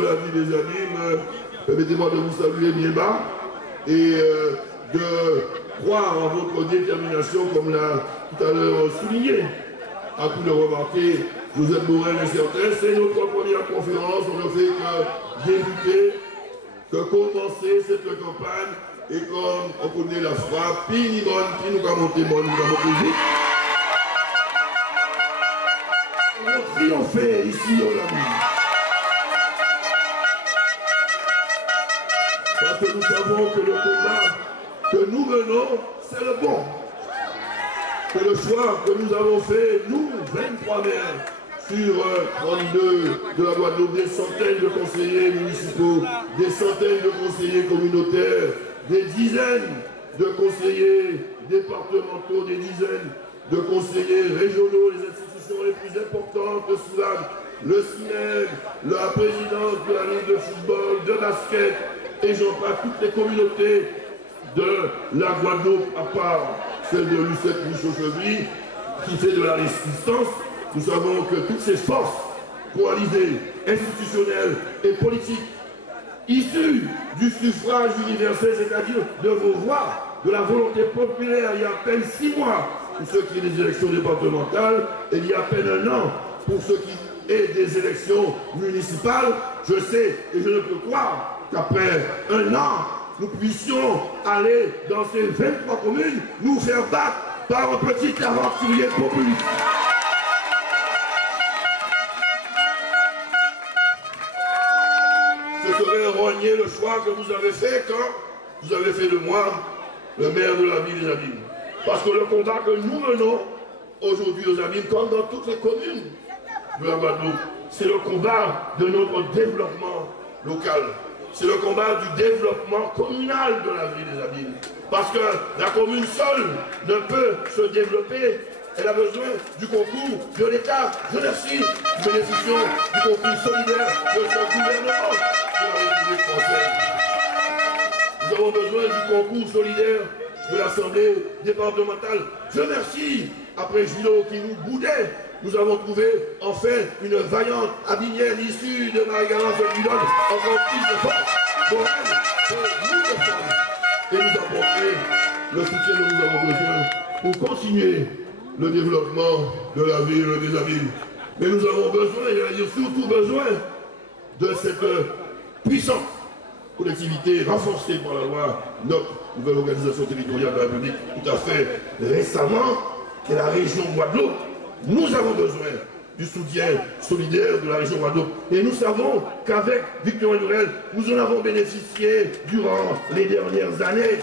de la vie des abîmes, permettez-moi de vous saluer bien bas et de croire en votre détermination, comme l'a tout à l'heure souligné. À coup de remarquer, Joseph Borel et certains, c'est notre première conférence. On ne fait que débuter, que commencer cette campagne. Et comme on connaît la frappe, puis nous avons monté vite. On va triompher ici aux amis. Parce que nous savons que le combat que nous menons, c'est le bon. Que le choix que nous avons fait, nous, 23 maires, sur 32 de la Guadeloupe, des centaines de conseillers municipaux, des centaines de conseillers communautaires, des dizaines de conseillers départementaux, des dizaines de conseillers régionaux, les institutions les plus importantes de Soudan, le SNEG, la présidence de la Ligue de football, de basket, et j'en passe, toutes les communautés de la Guadeloupe, à part celle de Lucette Michaud-Chevry, qui fait de la résistance. Nous savons que toutes ces forces coalisées, institutionnelles et politiques, issues du suffrage universel, c'est-à-dire de vos voix, de la volonté populaire, il y a à peine 6 mois pour ce qui est des élections départementales, et il y a à peine 1 an pour ce qui est des élections municipales, je sais et je ne peux croire qu'après 1 an, nous puissions aller dans ces 23 communes, nous faire battre par un petit aventurier populiste. Ce serait renier le choix que vous avez fait quand vous avez fait de moi le maire de la ville des Abîmes. Parce que le combat que nous menons aujourd'hui aux Abîmes, comme dans toutes les communes de la Guadeloupe, c'est le combat de notre développement local. C'est le combat du développement communal de la ville des Abîmes. Parce que la commune seule ne peut se développer. Elle a besoin du concours de l'État. Je remercie, nous bénéficions du concours solidaire de ce gouvernement de la République française. Nous avons besoin du concours solidaire de l'Assemblée départementale. Je remercie, après Gillot qui nous boudait, nous avons trouvé enfin une vaillante abinière issue de Marie-Galance qui donne encore plus de force pour elle, pour nous défendre et nous apporter le soutien dont nous avons besoin pour continuer le développement de la ville des Abîmes. Mais nous avons besoin, et j'allais dire surtout besoin, de cette puissante collectivité renforcée par la loi, notre nouvelle organisation territoriale de la République, tout à fait récemment, qui est la région Guadeloupe. Nous avons besoin du soutien solidaire de la région Guadeloupe. Et nous savons qu'avec Victor Lurel, nous en avons bénéficié durant les dernières années.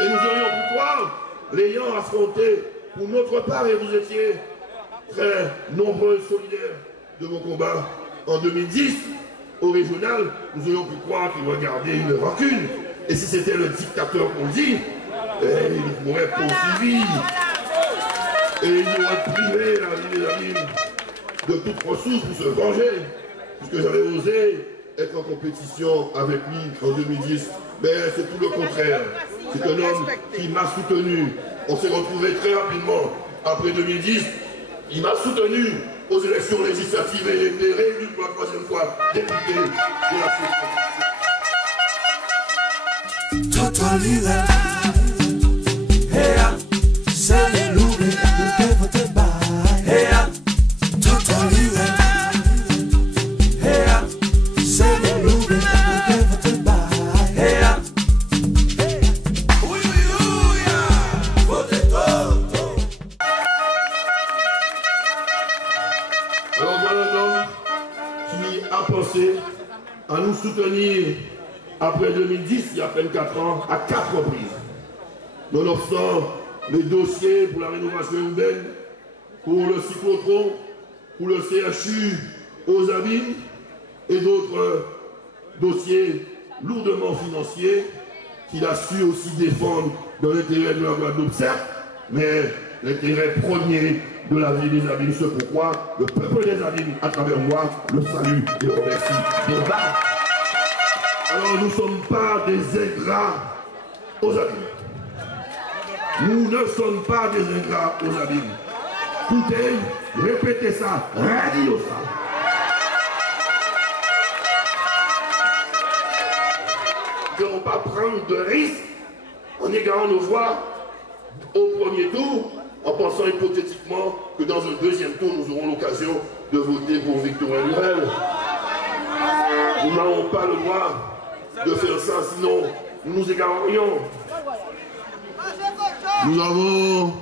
Et nous aurions pu croire, l'ayant affronté pour notre part, et vous étiez très nombreux solidaires de vos combats en 2010, au régional, nous aurions pu croire qu'il regardait une rancune. Et si c'était le dictateur qu'on dit, il m'aurait poursuivi. Et il aurait privé la ville des Abîmes de toute ressource pour se venger, puisque j'avais osé être en compétition avec lui en 2010. Mais c'est tout le contraire. C'est un homme qui m'a soutenu. On s'est retrouvé très rapidement après 2010. Il m'a soutenu aux élections législatives et il était réélu pour la 3e fois député de la à nous soutenir après 2010, il y a à peine 4 ans, à 4 reprises. Nonobstant les dossiers pour la rénovation urbaine, pour le cyclotron, pour le CHU aux Abîmes et d'autres dossiers lourdement financiers qu'il a su aussi défendre dans l'intérêt de la Guadeloupe, certes, mais l'intérêt premier de la ville des Abîmes. C'est pourquoi le peuple des Abîmes, à travers moi, le salue et le remercie. Alors nous ne sommes pas des ingrats aux Abîmes. Nous ne sommes pas des ingrats aux Abîmes. Écoutez, répétez ça, radio ça. n'allons pas prendre de risques en égarant nos voix au premier tour, en pensant hypothétiquement que dans un deuxième tour, nous aurons l'occasion de voter pour Victorin Lurel. Nous n'avons pas le droit de faire ça, sinon nous nous égarerions. Nous avons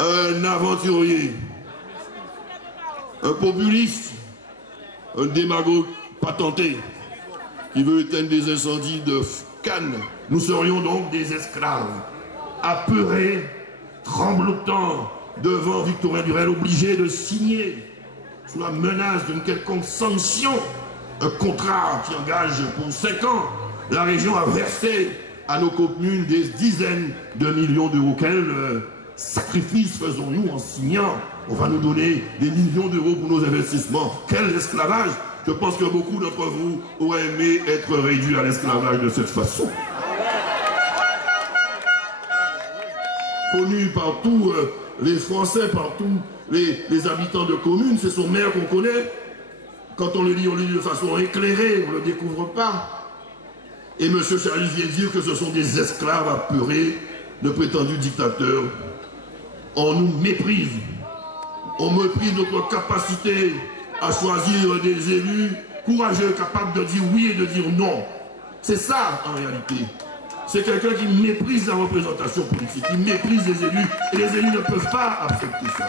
un aventurier, un populiste, un démagogue patenté qui veut éteindre des incendies de Cannes. Nous serions donc des esclaves, apeurés, tremblotants devant Victorin Lurel, obligés de signer sous la menace d'une quelconque sanction un contrat qui engage pour 5 ans la région à verser à nos communes des dizaines de millions d'euros. Quel sacrifice faisons-nous en signant? On va nous donner des millions d'euros pour nos investissements. Quel esclavage! Je pense que beaucoup d'entre vous auraient aimé être réduits à l'esclavage de cette façon. Connu par tous les Français, par tous les habitants de communes, c'est son maire qu'on connaît. Quand on le lit de façon éclairée, on ne le découvre pas. Et M. Charles vient dire que ce sont des esclaves apeurés, de prétendus dictateurs. On nous méprise. On méprise notre capacité à choisir des élus courageux, capables de dire oui et de dire non. C'est ça, en réalité. C'est quelqu'un qui méprise la représentation politique, qui méprise les élus, et les élus ne peuvent pas accepter ça.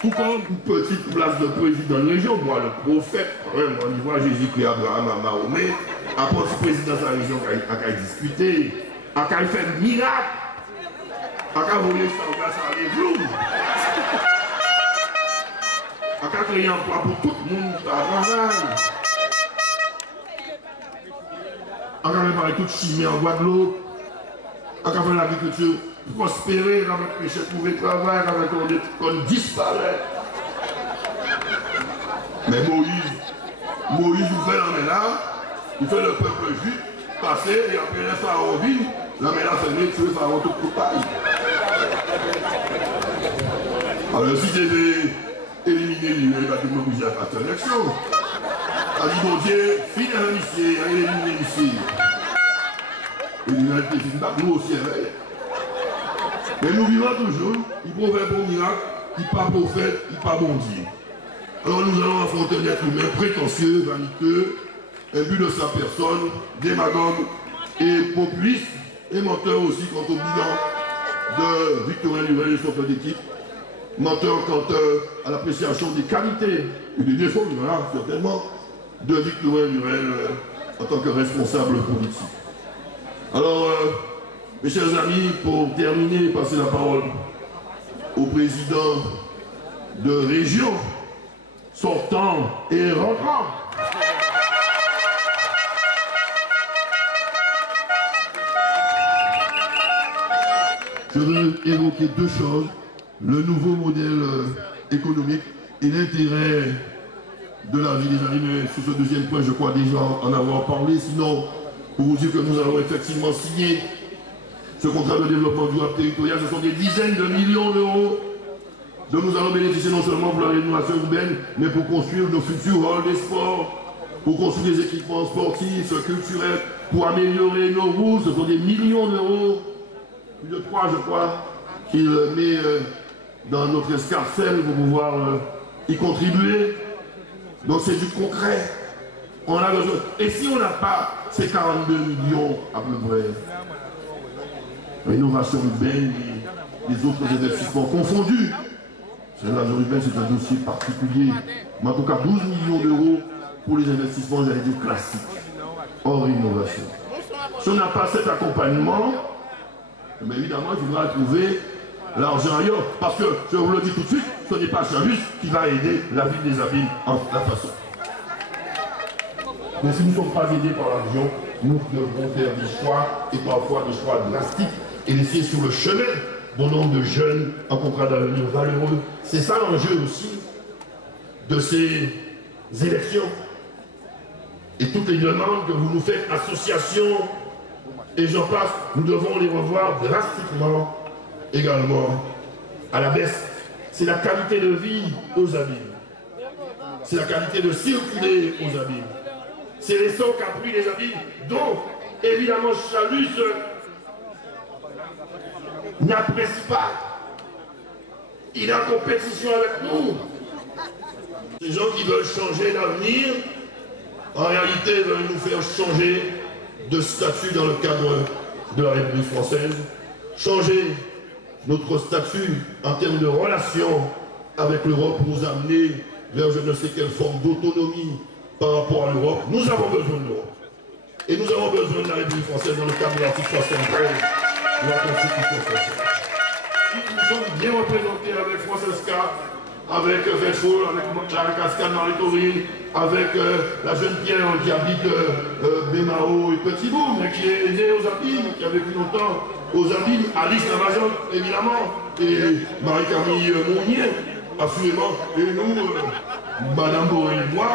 Tout comme une petite place de président de région, moi, le prophète, on y voit Jésus-Christ, Abraham, Mahomet, après le président de la région a discuté, a fait un miracle, a volé ça, grâce à l'église. A créé un emploi pour tout le monde qui travaille. A préparé toute chimie en Guadeloupe. A fait l'agriculture prospérer, avec les chefs pouvaient travailler, avec qu'on disparaît. Mais Moïse ouvrait la main là, il fait le peuple juif passer, et après les pharaons vivent, la main là fermée, tuer le pharaon tout pour pareil. Alors si j'avais éliminé il va tout obligé à faire une élection. A dit bon Dieu, fini ici, a éliminé ici. Et il a été fini, nous aussi, mais nous vivons toujours, il prophète pour miracle, il pas prophète, il pas bon Dieu. Alors nous allons affronter l'être humain prétentieux, vaniteux, imbu de sa personne, démagogue et populiste, et menteur aussi quant au bilan de Victorin Lurel et son frère d'équipe. Menteur quant à l'appréciation des qualités et des défauts, voilà, certainement, de Victorin Lurel en tant que responsable politique. Alors, mes chers amis, pour terminer, passer la parole au président de région, sortant et rentrant. Je veux évoquer deux choses. Le nouveau modèle économique et l'intérêt de la vie des amis. Mais sur ce deuxième point, je crois déjà en avoir parlé. Sinon, pour vous dire que nous avons effectivement signé ce contrat de développement durable territorial, ce sont des dizaines de millions d'euros dont nous allons bénéficier non seulement pour la rénovation urbaine, mais pour construire nos futurs halls des sports, pour construire des équipements sportifs, culturels, pour améliorer nos routes. Ce sont des millions d'euros, plus de 3 je crois, qu'il met dans notre escarcelle pour pouvoir y contribuer. Donc c'est du concret. On a besoin. Et si on n'a pas ces 42 millions à peu près, rénovation urbaine et les autres investissements confondus, c'est la zone urbaine, c'est un dossier particulier. Mais en tout cas, 12 millions d'euros pour les investissements, j'allais dire classiques, hors innovation. Si on n'a pas cet accompagnement, mais évidemment, il faudra trouver l'argent ailleurs. Parce que, je vous le dis tout de suite, ce n'est pas Chavus qui va aider la ville des Abîmes en la façon. Mais si nous ne sommes pas aidés par l'argent, nous devrons faire des choix, et parfois des choix drastiques, et laisser sur le chemin bon nombre de jeunes en contrat d'avenir valeureux. C'est ça l'enjeu aussi de ces élections. Et toutes les demandes que vous nous faites, associations, et j'en passe, nous devons les revoir drastiquement également à la baisse. C'est la qualité de vie aux Abîmes. C'est la qualité de circuler aux Abîmes. C'est les sangs qu'a pris les amis. Donc, évidemment, Chalus n'apprécie pas. Il est en compétition avec nous. Ces gens qui veulent changer l'avenir, en réalité, veulent nous faire changer de statut dans le cadre de la République française, changer notre statut en termes de relation avec l'Europe, nous amener vers je ne sais quelle forme d'autonomie par rapport à l'Europe. Nous avons besoin de l'Europe. Et nous avons besoin de la République française dans le cadre de l'article 73 de la Constitution française. Nous sommes bien représentés avec Francesca, avec Verchoul, avec Cascade Marie-Taurine, avec la jeune Pierre qui habite Bémao et Petit-Bourg, mais qui est née aux Abîmes, qui a vécu longtemps aux Abîmes, Alice Navajon, évidemment, et Marie-Camille Mounier, assurément, et nous, Madame Boré et moi,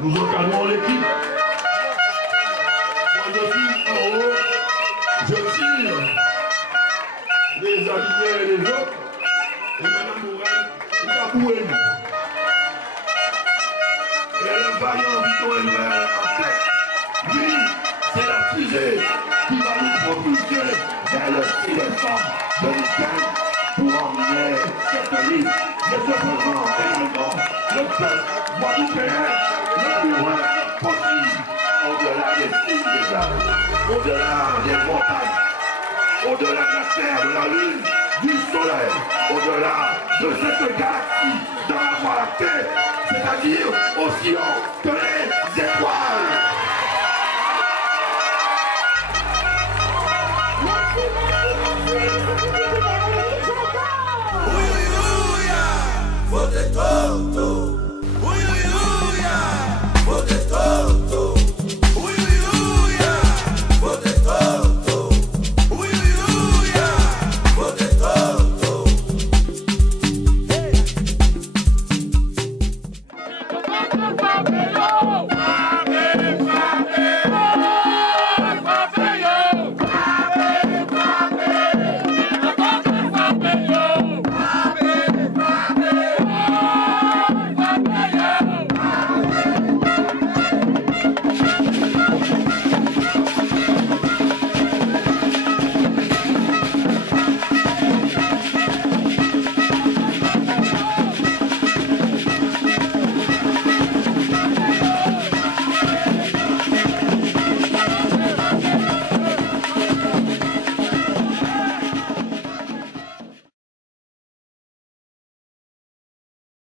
nous encadrons l'équipe. Moi, je suis en haut, je tire les alignés et les autres, et Madame Boré, il a boué. Et le vaillant Victor Emmanuel en tête, lui, c'est la fusée qui va nous propulser vers le 6 décembre 2015 pour emmener cette liste de ce mouvement également le peuple guadeloupéen le plus loin possible, au-delà des signes des arbres, au-delà des montagnes, au-delà de la terre, de la lune, du soleil, au-delà de cette galaxie dans la Voie lactée, c'est-à-dire aussi haut que les étoiles.